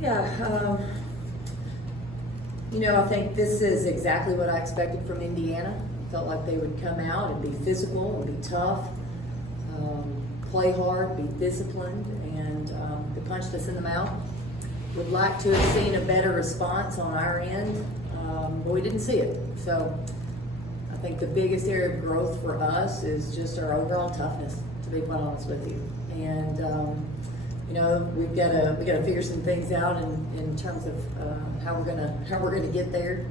Yeah, I think this is exactly what I expected from Indiana. I felt like they would come out and be physical and be tough, play hard, be disciplined, and they punched us in the mouth. Would like to have seen a better response on our end, but we didn't see it. So I think the biggest area of growth for us is just our overall toughness, to be quite honest with you. And we've got to figure some things out in terms of how we're gonna get there.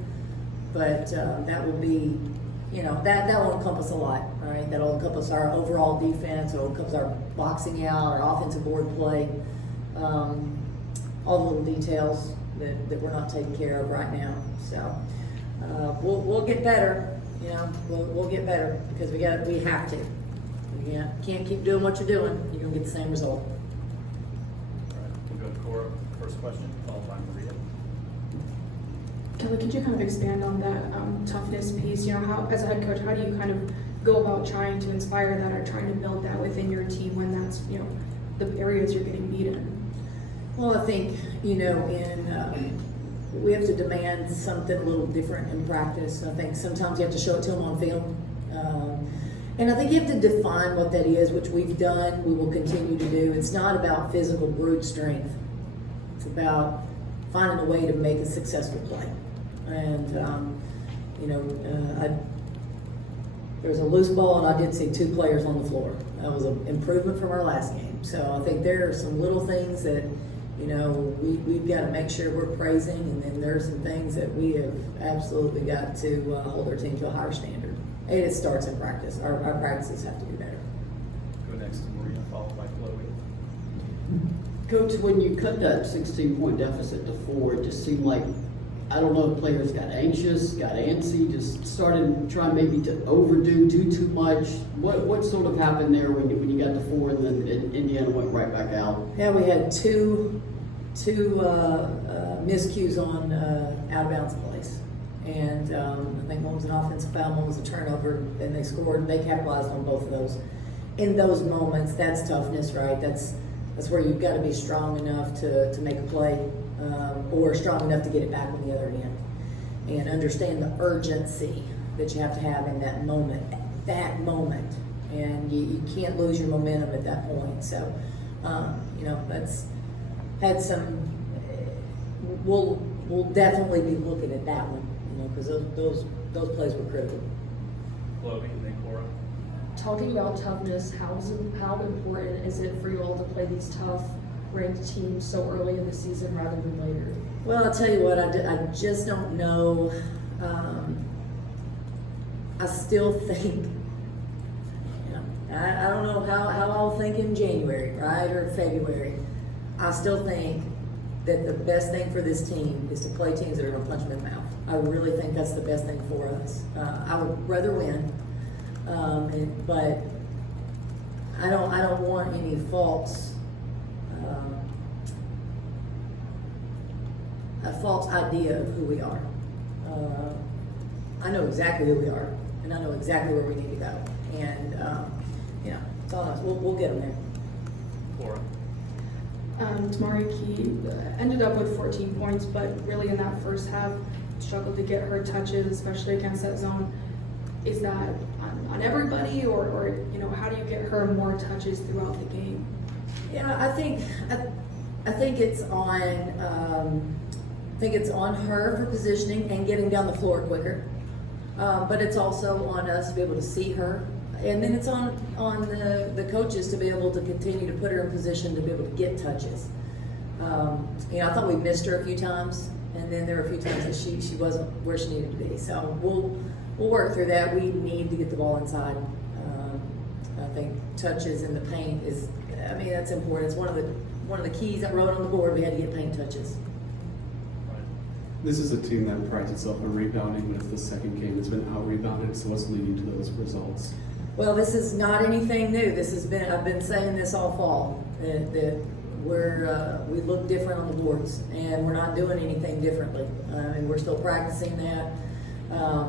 But that will be, that will encompass a lot, right? That'll encompass our overall defense. It'll encompass our boxing out, our offensive board play, all the little details that we're not taking care of right now. So we'll get better. We'll get better because we have to. You can't keep doing what you're doing. You're gonna get the same result. All right, we'll go to Cora. First question, followed by Maria. Kellie, could you kind of expand on that toughness piece? How, as a head coach, how do you kind of go about trying to inspire that or trying to build that within your team when that's, the areas you're getting beat in? Well, I think, we have to demand something a little different in practice. I think sometimes you have to show it to them on film. And I think you have to define what that is, which we've done, we will continue to do. It's not about physical brute strength. It's about finding a way to make a successful play. And, there's a loose ball, and I did see 2 players on the floor. That was an improvement from our last game. So I think there are some little things that, we've got to make sure we're praising, and then there are some things that we have absolutely got to hold our team to a higher standard. And it starts in practice. Our practices have to be better. Go next to Maria, followed by Chloe. Coach, when you cut that 16-point deficit to 4, it just seemed like, I don't know, if players got anxious, got antsy, just started trying maybe to do too much. What sort of happened there when you got to 4 and then Indiana went right back out? Yeah, we had two miscues on out of bounds plays. And I think one was an offensive foul, one was a turnover, and they scored, and they capitalized on both of those. In those moments, that's toughness, right? That's where you've got to be strong enough to make a play, or strong enough to get it back on the other end. And understand the urgency that you have to have in that moment. And you can't lose your momentum at that point. So, that's had some, we'll definitely be looking at that one. Because those plays were critical. Chloe and then Cora. Talking about toughness, how important is it for you all to play these tough ranked teams so early in the season rather than later? Well, I'll tell you what, I just don't know. I still think, I don't know how I'll think in January, right, or February. I still think that the best thing for this team is to play teams that are going to punch them in the mouth. I really think that's the best thing for us. I would rather win, but I don't want any a false idea of who we are. I know exactly who we are, and I know exactly where we need to go. And it's all us. We'll get them there. Cora. Tamari Key ended up with 14 points, but really in that first half struggled to get her touches, especially against that zone. Is that on everybody, or how do you get her more touches throughout the game? Yeah, I think it's on her for positioning and getting down the floor quicker. But it's also on us to be able to see her. And then it's on the coaches to be able to continue to put her in position to be able to get touches. I thought we missed her a few times, and then there were a few times that she wasn't where she needed to be. So we'll work through that. We need to get the ball inside. I think touches in the paint that's important. It's one of the keys I wrote on the board. We had to get paint touches. This is a team that prides itself on rebounding, but it's the second game that's been out-rebounded, so what's leading to those results? Well, this is not anything new. I've been saying this all fall, that we look different on the boards, and we're not doing anything differently. We're still practicing that.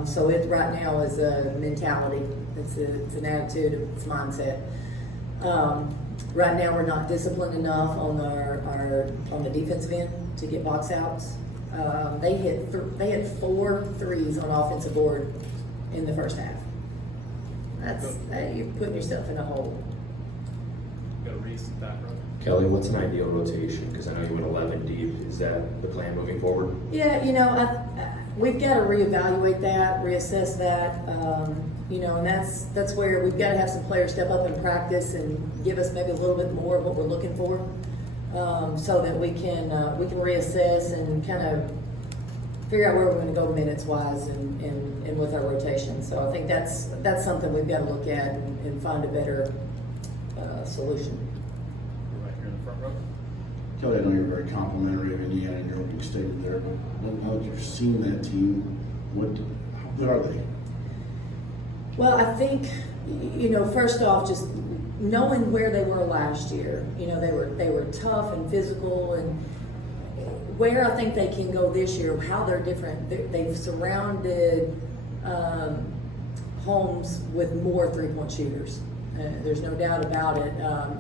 So it right now is a mentality. It's an attitude, it's mindset. Right now, we're not disciplined enough on on the defensive end to get box outs. They had 4 threes on offensive board in the first half. You're putting yourself in a hole. Go to Reese, back row. Kelly, what's an ideal rotation? Because I know you went 11 deep. Is that the plan moving forward? Yeah, we've got to reevaluate that, reassess that, and that's where we've got to have some players step up and practice and give us maybe a little bit more of what we're looking for, so that we can reassess and kind of figure out where we're going to go minutes wise and with our rotation. So I think that's something we've got to look at and find a better solution. We're right here in the front row. Kelly, I know you're very complimentary of Indiana in your opening statement there, but now that you've seen that team, how good are they? Well, I think, first off, just knowing where they were last year, they were tough and physical, and where I think they can go this year, how they're different. They've surrounded homes with more three-point shooters. There's no doubt about it.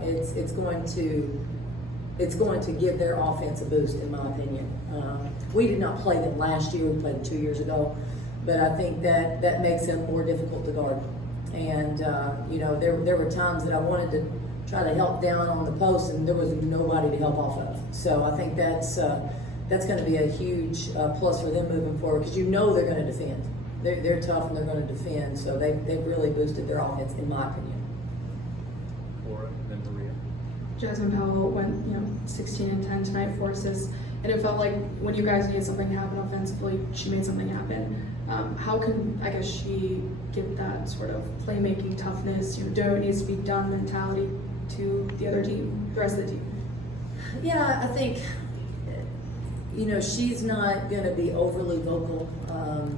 It's going to give their offense a boost, in my opinion. We did not play them last year. We played them 2 years ago. But I think that makes them more difficult to guard. And, there were times that I wanted to try to help down on the post, and there was nobody to help off of. So I think that's going to be a huge plus for them moving forward, because they're going to defend. They're tough and they're going to defend. So they've really boosted their offense, in my opinion. Laura, then Maria. Jasmine Powell went 16 and 10 tonight for assists, and it felt like when you guys needed something to happen offensively, she made something happen. How can, I guess, she give that sort of playmaking toughness, do what needs to be done mentality to the other team, the rest of the team? Yeah, I think, she's not going to be overly vocal.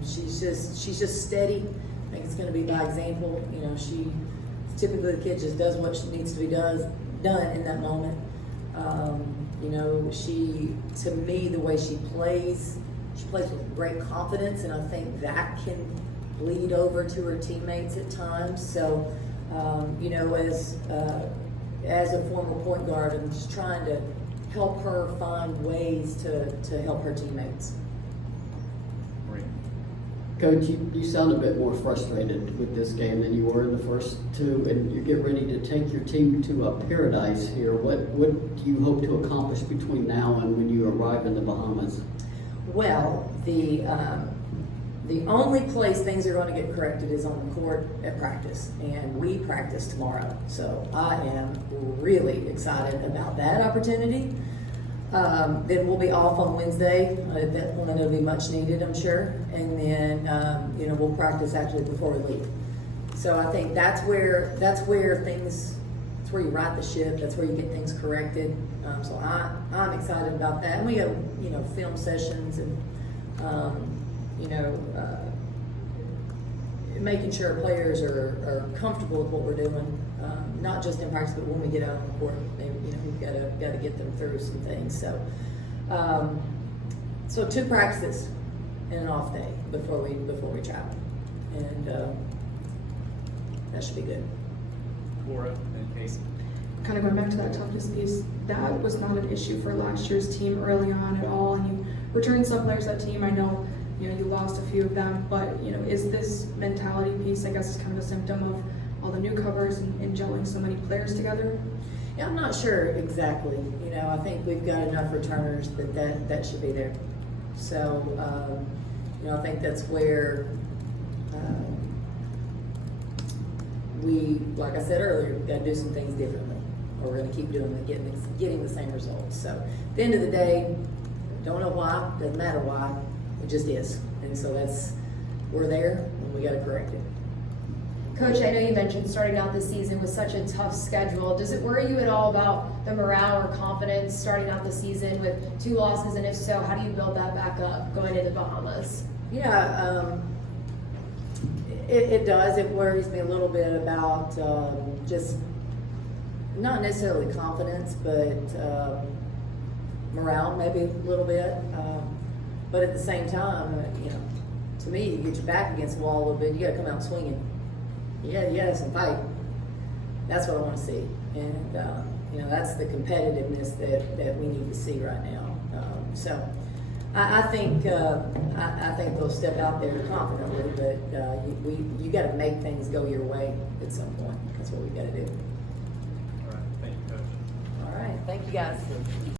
She's just steady. I think it's going to be by example. She typically, the kid just does what needs to be done in that moment. She, to me, the way she plays with great confidence, and I think that can bleed over to her teammates at times. So, as a former point guard, I'm just trying to help her find ways to help her teammates. Maria. Coach, you sound a bit more frustrated with this game than you were in the first 2, and you get ready to take your team to a paradise here. What do you hope to accomplish between now and when you arrive in the Bahamas? Well, the only place things are going to get corrected is on the court at practice, and we practice tomorrow. So I am really excited about that opportunity. Then we'll be off on Wednesday. At that point, it'll be much needed, I'm sure. And then we'll practice actually before we leave. So I think that's where you right the ship. That's where you get things corrected. So I'm excited about that. And we have film sessions and making sure players are comfortable with what we're doing, not just in practice, but when we get out on the court. We've got to get them through some things. So 2 practices and an off day before we travel, and that should be good. Laura, and Casey. Kind of going back to that toughness piece, that was not an issue for last year's team early on at all, and you returned some players to that team. I know you lost a few of them, but is this mentality piece, I guess, is kind of a symptom of all the newcomers and gelling so many players together? Yeah, I'm not sure exactly. I think we've got enough returners that should be there. So I think that's where we, like I said earlier, we've got to do some things differently, or we're going to keep doing it, getting the same results. So at the end of the day, don't know why, doesn't matter why, it just is. And so we're there, and we got to correct it. Coach, I know you mentioned starting out the season with such a tough schedule. Does it worry you at all about the morale or confidence starting out the season with 2 losses? And if so, how do you build that back up going into the Bahamas? Yeah, it does. It worries me a little bit about just not necessarily confidence, but morale maybe a little bit. But at the same time, to me, you get your back against the wall a little bit. You got to come out swinging. You got to have some fight. That's what I want to see. And, you know, that's the competitiveness that we need to see right now. So I think they'll step out there confidently, but you got to make things go your way at some point. That's what we got to do. All right, thank you, Coach. All right, thank you guys.